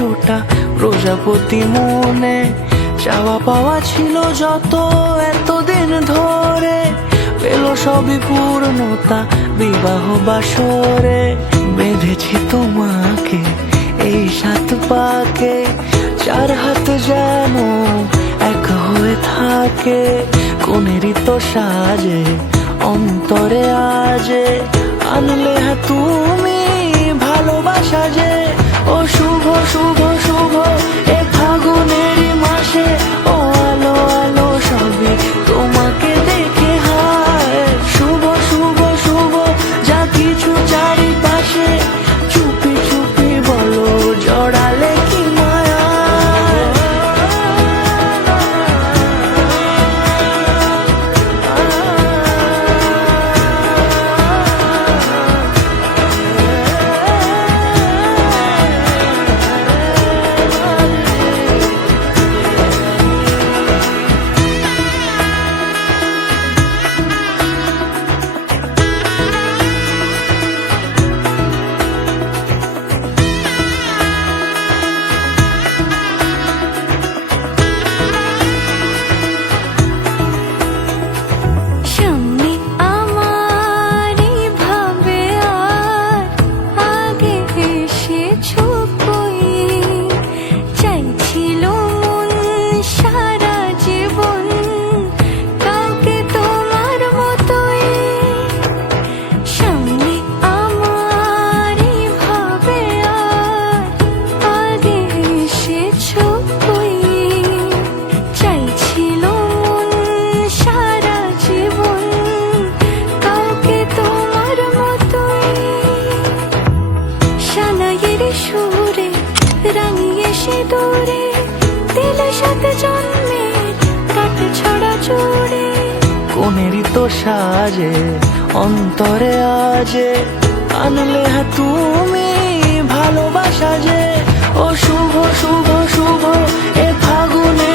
ছোটা প্রজাপতি মনে, চাওয়া পাওয়া ছিল যত এতদিন ধরে, পেল সবই পূর্ণতা বিবাহ বাসরে। বেঁধেছি তোমাকে এই 7 পাকে, 4 হাত যেন এক হয়ে থাকে। কোনেরই তো সাজে অন্তরে আজে, আনলে তুমি ভালোবাসা যে। ও শুভ শুভ শুভ এ ফাগুনেরই মাসে, ও আলো আলো সবই তোমাকে দেখে হায়। শুভ শুভ শুভ যা কিছু চারিপাশে, চুপি চুপি বলো জড়ালে কি মায়া। রাঙিয়ে সে দূরে দিলে 7 জন্মের কাট ছড়া জোড়ে। কোনেরই তো সাজে অন্তরে আজে, আনলে তুমি ভালোবাসা যে। ও শুভ শুভ শুভ এ ফাগুনে